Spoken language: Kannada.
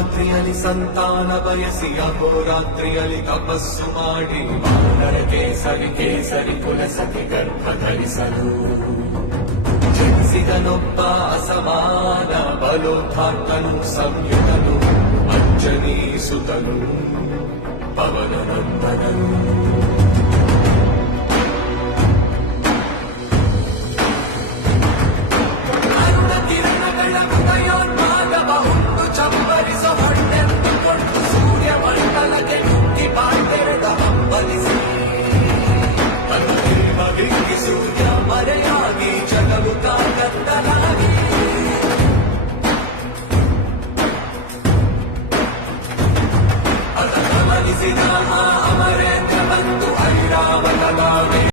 ರಾತ್ರಿಯಲ್ಲಿ ಸಂತಾನ ಬಯಸಿ ಅಹೋರಾತ್ರಿಯಲ್ಲಿ ತಪಸ್ಸು ಮಾಡಿ ವಾನರ ಕೇಸರಿ ಕೇಸರಿ ಕುಲಸತಿ ಗರ್ಭ ಧರಿಸಲು ಜನಿಸಿದನೊಬ್ಬ ಅಸಮಾನ ಬಲೋದ್ಧಾರ್ತನು ಸಂಯುತನು ಅಂಜನೀಸುತನು ಪವನನಂದನನು.